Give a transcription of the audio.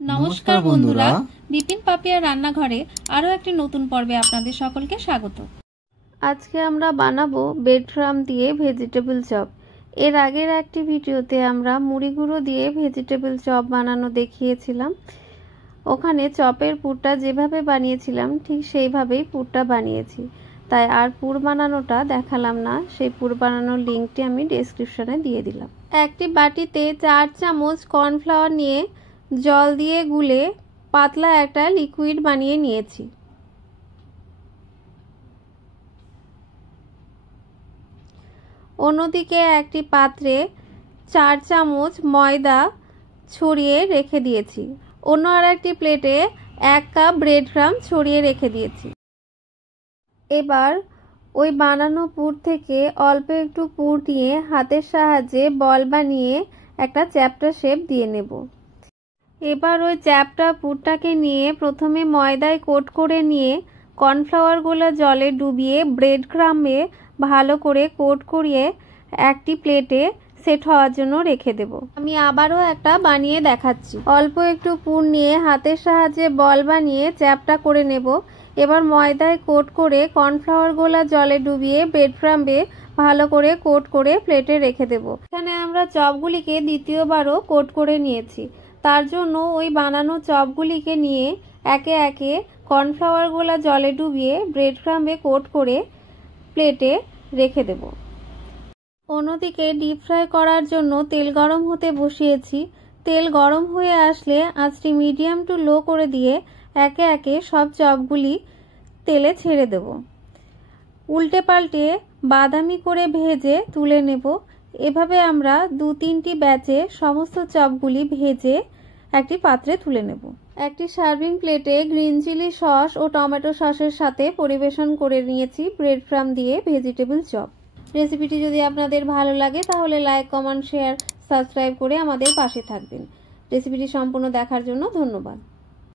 নমস্কার বন্ধুরা, বিপিন পাপিয়া রান্নাঘরে আরও একটি নতুন পর্বে আপনাদের সকলকে স্বাগত। আজকে আমরা বানাবো ব্রেড ক্রাম্ব দিয়ে ভেজিটেবল চপ। এর আগের একটি ভিডিওতে আমরা মুড়ি গুঁড়ো দিয়ে ভেজিটেবল চপ বানানো দেখিয়েছিলাম। ওখানে চপের পুরটা যেভাবে বানিয়েছিলাম ঠিক সেইভাবেই পুরটা বানিয়েছি, তাই আর পুর বানানোটা দেখালাম না। সেই পুর বানানোর লিঙ্কটি আমি ডেসক্রিপশনে দিয়ে দিলাম। একটি বাটিতে 4 চামচ কর্নফ্লাওয়ার নিয়ে জল দিয়ে গুলে পাতলা একটা লিকুইড বানিয়ে নিয়েছি। অন্যদিকে একটি পাত্রে 4 চামচ ময়দা ছড়িয়ে রেখে দিয়েছি। অন্য আর একটি প্লেটে 1 কাপ ব্রেড ক্রাম্ব ছড়িয়ে রেখে দিয়েছি। এবার ওই বানানো পুর থেকে অল্প একটু পুর নিয়ে হাতের সাহায্যে বল বানিয়ে একটা চ্যাপ্টা শেপ দিয়ে নেব। এবার ওই চ্যাপ্টা পুরটাকে নিয়ে প্রথমে ময়দায় কোট করে নিয়ে কর্নফ্লাওয়ারগুলো জলে ডুবিয়ে ব্রেড ক্রাম্বে ভালো করে কোট করিয়ে একটি প্লেটে সেট হওয়ার জন্য রেখে দেব। আমি আবারও একটা বানিয়ে দেখাচ্ছি। অল্প একটু পুর নিয়ে হাতের সাহায্যে বল বানিয়ে চ্যাপ্টা করে নেব। এবার ময়দায় কোট করে কর্নফ্লাওয়ারগুলো জলে ডুবিয়ে ব্রেড ক্রাম্বে ভালো করে কোট করে প্লেটে রেখে দেব। এখানে আমরা চপগুলিকে দ্বিতীয়বারও কোট করে নিয়েছি। তার জন্য ওই বানানো চপগুলিকে নিয়ে একে একে কর্নফ্লাওয়ারগুলো জলে ডুবিয়ে ব্রেড ক্রাম্বে কোট করে প্লেটে রেখে দেব। অন্যদিকে ডিপ ফ্রাই করার জন্য তেল গরম হতে বসিয়েছি। তেল গরম হয়ে আসলে আঁচটি মিডিয়াম টু লো করে দিয়ে একে একে সব চপগুলি তেলে ছেড়ে দেব। উল্টে পাল্টে বাদামি করে ভেজে তুলে নেব। এভাবে আমরা 2-3টি ব্যাচে সমস্ত চপগুলি ভেজে একটি পাত্রে তুলে নেব। একটি সার্ভিং প্লেটে গ্রিন চিলি সস ও টমেটো সসের সাথে পরিবেশন করে নিয়েছি ব্রেড ক্রাম্ব দিয়ে ভেজিটেবল চপ। রেসিপিটি যদি আপনাদের ভালো লাগে তাহলে লাইক, কমেন্ট, শেয়ার, সাবস্ক্রাইব করে আমাদের পাশে থাকবেন। রেসিপিটি সম্পূর্ণ দেখার জন্য ধন্যবাদ।